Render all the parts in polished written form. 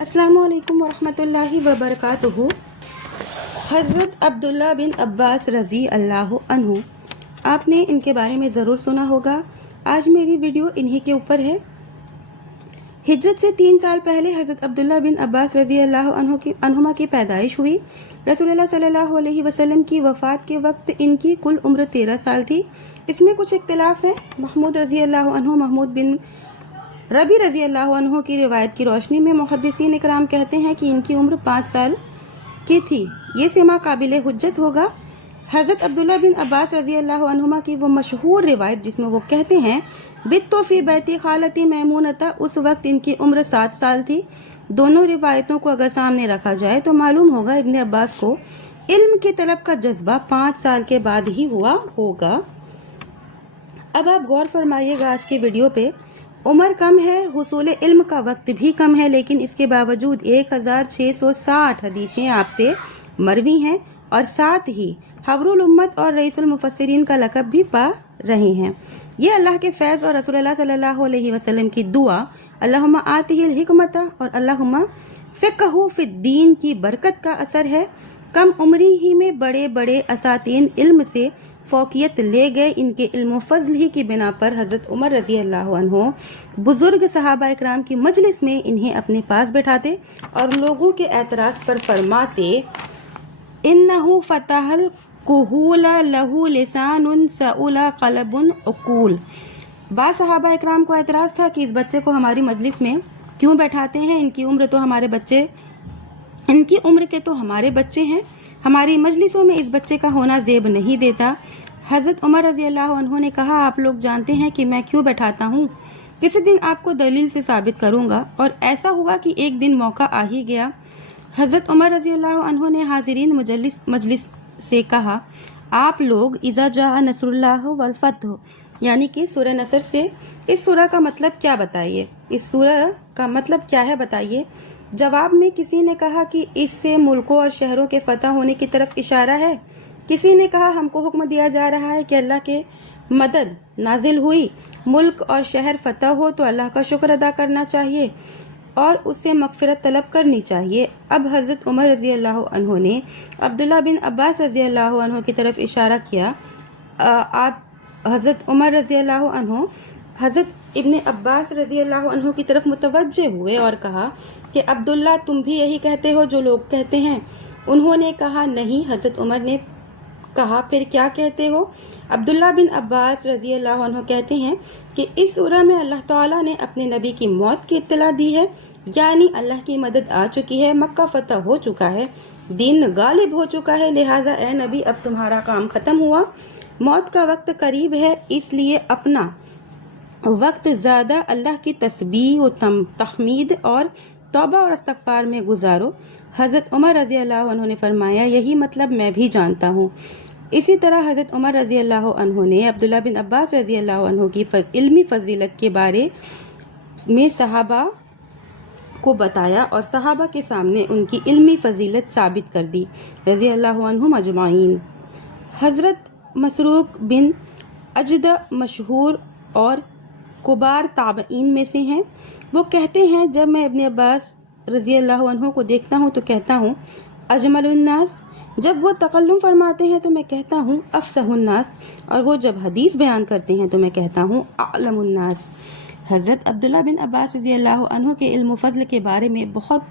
अस्सलामु अलैकुम वरहमतुल्लाहि वबरकातुहू। हज़रत अब्दुल्ला बिन अब्बास रज़ी अल्लाह अन्हु, आपने इनके बारे में ज़रूर सुना होगा। आज मेरी वीडियो इन्हीं के ऊपर है। हिजरत से 3 साल पहले हज़रत अब्दुल्ला बिन अब्बास रज़ी अल्लाह अन्हुमा की पैदाइश हुई। रसूलुल्लाह सल्लल्लाहु अलैहि वसल्लम की वफ़ात के वक्त इनकी कुल उम्र 13 साल थी। इसमें कुछ इख्तिलाफ है। महमूद रज़ी अल्लाह अन्हु, महमूद बिन रबी रज़ी अल्लाह अन्हु की रिवायत की रोशनी में मुहद्दिसीन इकराम कहते हैं कि इनकी उम्र 5 साल की थी। ये सिमा काबिल हुज्जत होगा। हज़रत अब्दुल्ला बिन अब्बास रज़ी अल्लाह अन्हुमा की वो मशहूर रिवायत जिसमें वो कहते हैं बित्तो फ़ी बैती खालती मैमूनता, उस वक्त इनकी उम्र 7 साल थी। दोनों रिवायतों को अगर सामने रखा जाए तो मालूम होगा इब्न अब्बास को इल्म की तलब का जज्बा 5 साल के बाद ही हुआ होगा। अब आप गौर फरमाइएगा आज की वीडियो पे। उम्र कम है, हुसूल इल्म का वक्त भी कम है, लेकिन इसके बावजूद 1660 हदीसें आपसे मरवी हैं और साथ ही हबरुल उम्मत और रईसुल मुफस्सिरीन का लक़ब भी पा रहे हैं। ये अल्लाह के फैज़ और रसूलुल्लाह सल्लल्लाहु अलैहि वसल्लम की दुआ अल्लाहुम्मा आतिहिल हिकमता और अल्लाहुम्मा फ़िक़हु फ़िद्दीन की बरकत का असर है। कम उम्री ही में बड़े बड़े असातीन इल्म से फ़ौक़ियत ले गए। इनके इल्म फ़ज़ल ही की बिना पर हज़रत उमर रज़ी अल्लाह अन्हु बुज़ुर्ग सहाबा इकराम की मजलिस में इन्हें अपने पास बैठाते और लोगों के एतराज़ पर फरमाते इन्नहु फ़तहल कुहूला लहू लिसानुन सउला क़लबुन उक़ूल। बाद सहाबा इकराम को एतराज़ था कि इस बच्चे को हमारी मजलिस में क्यों बैठाते हैं, इनकी उम्र के तो हमारे बच्चे हैं, हमारी मजलिसों में इस बच्चे का होना ज़ेब नहीं देता। हज़रत उमर रज़ी अल्लाह अन्हु ने कहा, आप लोग जानते हैं कि मैं क्यों बैठाता हूँ, किसी दिन आपको दलील से साबित करूँगा। और ऐसा हुआ कि एक दिन मौका आ ही गया। हज़रत उमर रज़ी अल्लाह अन्हु ने हाज़िरीन मजलिस से कहा, आप लोग इज़ा जा नसरुल्लाह वल फतह, यानी कि सूरह नसर से इस सूरह का मतलब क्या बताइए, इस सूरह का मतलब क्या है बताइए। जवाब में किसी ने कहा कि इससे मुल्कों और शहरों के फतह होने की तरफ इशारा है। किसी ने कहा हमको हुक्म दिया जा रहा है कि अल्लाह के मदद नाजिल हुई, मुल्क और शहर फतह हो तो अल्लाह का शुक्र अदा करना चाहिए और उससे मगफिरत तलब करनी चाहिए। अब हज़रत उमर रज़ी अल्लाह अन्हु ने अब्दुल्ला बिन अब्बास रज़ी अल्लाह अन्हु की तरफ इशारा किया। आप हज़रत उमर रज़ी अल्लाह अन्हु हज़रत इब्न अब्बास रज़ी अल्लाह अन्हु की तरफ मुतवज्जे हुए और कहा कि अब्दुल्ला, तुम भी यही कहते हो जो लोग कहते हैं? उन्होंने कहा नहीं। हज़रत उमर ने कहा, फिर क्या कहते हो? अब्दुल्ला बिन अब्बास रज़ी अल्लाह अन्हु कहते हैं कि इस सूरह में अल्लाह ताला ने अपने नबी की मौत की इत्तला दी है, यानी अल्लाह की मदद आ चुकी है, मक्का फतह हो चुका है, दीन गालिब हो चुका है, लिहाजा ए नबी अब तुम्हारा काम ख़त्म हुआ, मौत का वक्त करीब है, इसलिए अपना वक्त ज़्यादा अल्लाह की तस्बीह व तहमीद और तौबा और इस्तग़फ़ार में गुजारो। हज़रत उमर रज़ी अल्लाह अन्हु ने फरमाया, यही मतलब मैं भी जानता हूँ। इसी तरह हज़रत उमर रज़ी अल्लाह अन्हु ने अब्दुल्ला बिन अब्बास रज़ी अल्लाह अन्हु की इल्मी फ़जीलत के बारे में सहाबा को बताया और सहाबा के सामने उनकी इल्मी फ़जीलत साबित कर दी रज़ी अल्लाह अन्हुम अजमाइन। हज़रत मसरूक बिन अजदा मशहूर और कुबार ताबईन में से हैं। वो कहते हैं, जब मैं इब्न अब्बास रज़ी अल्लाह अन्हु को देखता हूँ तो कहता हूँ अजमलुन्नास, जब वो तकल्लुम फरमाते हैं तो मैं कहता हूँ अफ़सहुन्नास, और वो जब हदीस बयान करते हैं तो मैं कहता हूँ आलमुन्नास। हज़रत अब्दुल्ला बिन अब्बास रज़ी अल्लाह अन्हु के इल्म फ़ज़ल के बारे में बहुत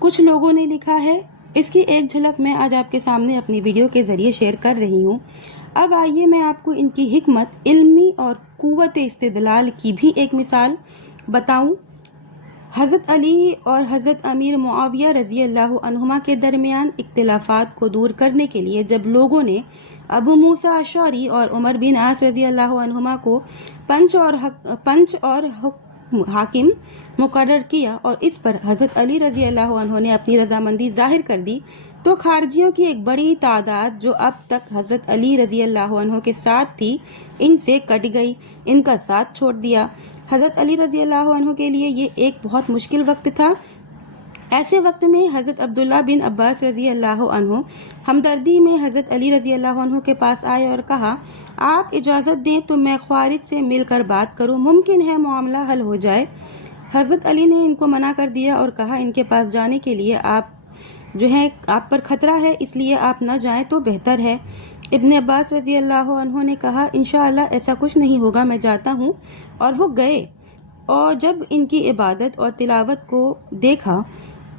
कुछ लोगों ने लिखा है। इसकी एक झलक मैं आज आपके सामने अपनी वीडियो के ज़रिए शेयर कर रही हूँ। अब आइए मैं आपको इनकी हिकमत, इल्मी और क़ुव्वत इस्तिदलाल की भी एक मिसाल बताऊं। हज़रत अली और हज़रत अमीर मुआविया रज़ी अल्लाह अन्हुमा के दरमियान इख्तिलाफ़ात को दूर करने के लिए जब लोगों ने अबू मूसा अशअरी और उमर बिन आस रज़ी अल्लाह अन्हुमा को पंच और हाकिम मुकर्रर किया और इस पर हज़रत अली रज़ी अल्लाह अन्हु ने अपनी रज़ामंदी ज़ाहिर कर दी, तो खारजियों की एक बड़ी तादाद जो अब तक हज़रत अली रज़ी अल्लाह अन्हु के साथ थी, इनसे कट गई, इनका साथ छोड़ दिया। हज़रत अली रज़ी अल्लाह अन्हु के लिए ये एक बहुत मुश्किल वक्त था। ऐसे वक्त में हज़रत अब्दुल्ला बिन अब्बास रज़ी अल्लाह अन्हु हमदर्दी में हज़रत अली रज़ी अल्लाह अन्हु के पास आए और कहा, आप इजाज़त दें तो मैं ख्वारिज से मिलकर बात करूं, मुमकिन है मामला हल हो जाए। حضرت علی نے ان کو منع کر دیا اور کہا ان کے پاس جانے کے لیے آپ پر خطرہ ہے، اس لیے آپ نہ جائیں تو بہتر ہے۔ ابن عباس رضی اللہ عنہ نے کہا انشاءاللہ ایسا کچھ نہیں ہوگا، میں جاتا ہوں، اور وہ گئے۔ اور جب ان کی عبادت اور تلاوت کو دیکھا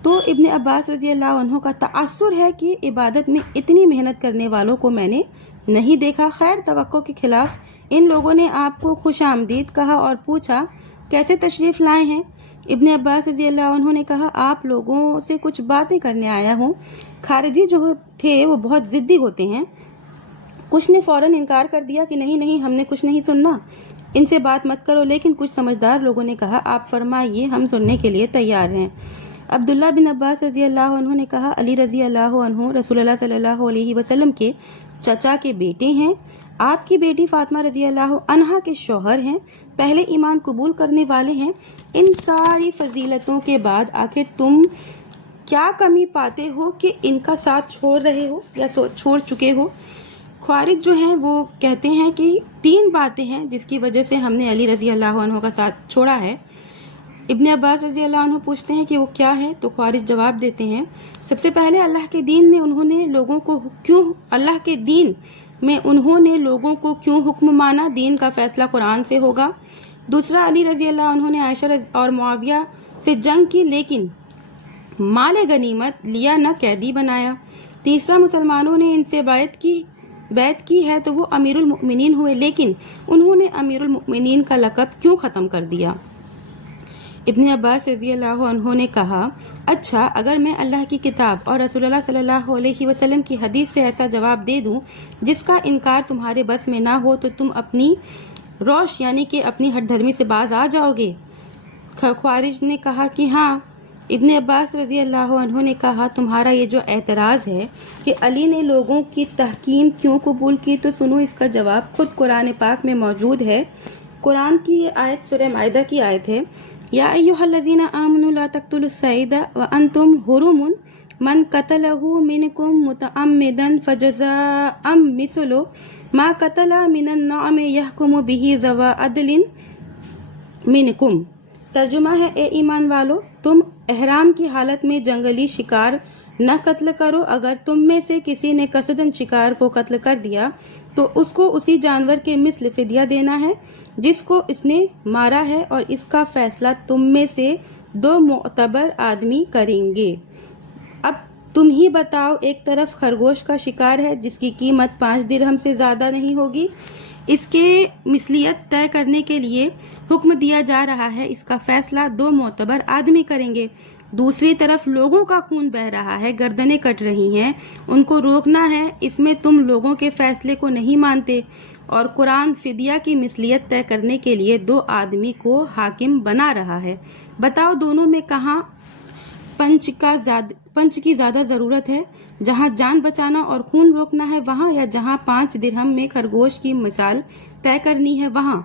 تو ابن عباس رضی اللہ عنہ کا تأثر ہے کہ عبادت میں اتنی محنت کرنے والوں کو میں نے نہیں دیکھا۔ خیر توقع کے خلاف ان لوگوں نے آپ کو خوش آمدید کہا اور پوچھا کیسے تشریف لائے ہیں؟ ابن عباس رضی اللہ عنہ نے کہا آپ لوگوں سے کچھ باتیں کرنے آیا ہوں۔ خارجی جو تھے وہ بہت ضدی ہوتے ہیں، کچھ نے فوراً انکار کر دیا کہ نہیں ہم نے کچھ نہیں سننا، ان سے بات مت کرو، لیکن کچھ سمجھدار لوگوں نے کہا آپ فرمائیے، ہم سننے کے لیے تیار ہیں۔ عبداللہ بن عباس رضی اللہ عنہ نے کہا علی رضی اللہ عنہ رسول اللہ صلی اللہ علیہ وسلم کے چچا کے بیٹے ہیں، آپ کی بیٹی فاطمہ رضی اللہ عنہا کے شوہر ہیں، پہلے ایمان قبول کرنے والے ہیں، ان ساری فضیلتوں کے بعد آخر تم کیا کمی پاتے ہو کہ ان کا ساتھ چھوڑ رہے ہو یا چھوڑ چکے ہو؟ خوارج جو ہیں وہ کہتے ہیں کہ 3 باتیں ہیں جس کی وجہ سے ہم نے علی رضی اللہ عنہ کا ساتھ چھوڑا ہے۔ ابن عباس رضی اللہ عنہ پوچھتے ہیں کہ وہ کیا ہے، تو خوارج جواب دیتے ہیں سب سے پہلے اللہ کے دین میں انہوں نے لوگوں کو کیوں حکم مانا، دین کا فیصلہ قرآن سے ہوگا۔ دوسرا، علی رضی اللہ عنہ نے عائشہ اور معاویہ سے جنگ کی لیکن مال غنیمت لیا نہ قیدی بنایا۔ تیسرا، مسلمانوں نے ان سے بیعت کی ہے تو وہ امیر المؤمنین ہوئے، لیکن انہوں نے امیر المؤمنین کا لقب کیوں ختم کر دیا؟ ابن عباس رضی اللہ عنہ نے کہا اچھا، اگر میں اللہ کی کتاب اور رسول اللہ صلی اللہ علیہ وسلم کی حدیث سے ایسا جواب دے دوں جس کا انکار تمہارے بس میں نہ ہو تو تم اپنی روش یعنی کہ اپنی ہٹ دھرمی سے باز آ جاؤ گے؟ خوارج نے کہا کہ ہاں۔ ابن عباس رضی اللہ عنہ نے کہا تمہارا یہ جو اعتراض ہے کہ علی نے لوگوں کی تحکیم کیوں قبول کی، تو سنو اس کا جواب، خود قرآن پاک میں موجود ہے۔ قرآن کی یہ آیت سورہ مائدہ کی آیت ہے، یا ایھا الذین آمنوا لا تقتلوا الصید وانتم حرم من قتلہ منکم متعمدا فجزاء مثل ما قتل من النعم یحکم بہ ذوی عدل منکم۔ ترجمہ ہے اے ایمان والو، تم احرام کی حالت میں جنگلی شکار نہ قتل کرو، اگر تم میں سے کسی نے قصداً شکار کو قتل کر دیا تو اس کو اسی جانور کے مثل فدیہ دینا ہے جس کو اس نے مارا ہے، اور اس کا فیصلہ تم میں سے 2 معتبر آدمی کریں گے۔ اب تم ہی بتاؤ، ایک طرف خرگوش کا شکار ہے جس کی قیمت 5 درہم سے زیادہ نہیں ہوگی، اس کے مثلیت طے کرنے کے لیے حکم دیا جا رہا ہے، اس کا فیصلہ 2 معتبر آدمی کریں گے۔ دوسری طرف لوگوں کا خون بہہ رہا ہے، گردنیں کٹ رہی ہیں، ان کو روکنا ہے، اس میں تم لوگوں کے فیصلے کو نہیں مانتے، اور قرآن فدیہ کی مثلیت طے کرنے کے لیے 2 آدمی کو حاکم بنا رہا ہے۔ بتاؤ دونوں میں کہاں پنچ کی زیادہ ضرورت ہے، جہاں جان بچانا اور خون روکنا ہے وہاں، یا جہاں 5 درہم میں خرگوش کی مثال طے کرنی ہے وہاں؟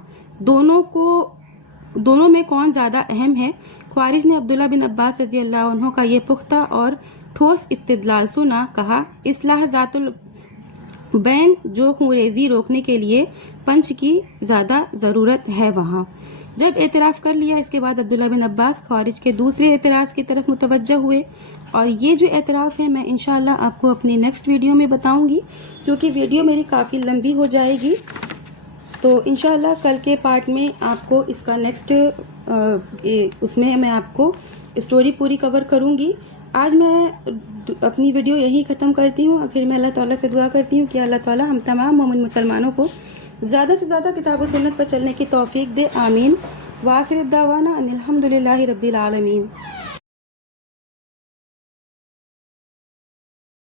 دونوں میں کون زیادہ اہم ہے؟ خوارج نے عبداللہ بن عباس رضی اللہ عنہ کا یہ پختہ اور ٹھوس استدلال سنا، کہا اصلاح ذات البین جو خونریزی روکنے کے لیے پنچ کی زیادہ ضرورت ہے وہاں۔ جب اعتراف کر لیا اس کے بعد عبداللہ بن عباس خوارج کے دوسرے اعتراض کی طرف متوجہ ہوئے، اور یہ جو اعتراف ہے میں انشاءاللہ آپ کو اپنی نیکسٹ ویڈیو میں بتاؤں گی، کیونکہ ویڈیو میری کافی لمبی ہو جائے گی، تو انشاءاللہ کل کے پارٹ میں آپ کو اس کا نیکسٹ اس میں آپ کو اسٹوری پوری کور کروں گی۔ آج میں اپنی ویڈیو یہی ختم کرتی ہوں، آخر میں اللہ تعالیٰ سے دعا کرتی ہوں کہ اللہ تعالیٰ ہم تمام مومن مسلمانوں کو زیادہ سے زیادہ کتاب و سنت پر چلنے کی توفیق دے، آمین۔ وآخر الدعوانا ان الحمدللہ رب العالمین۔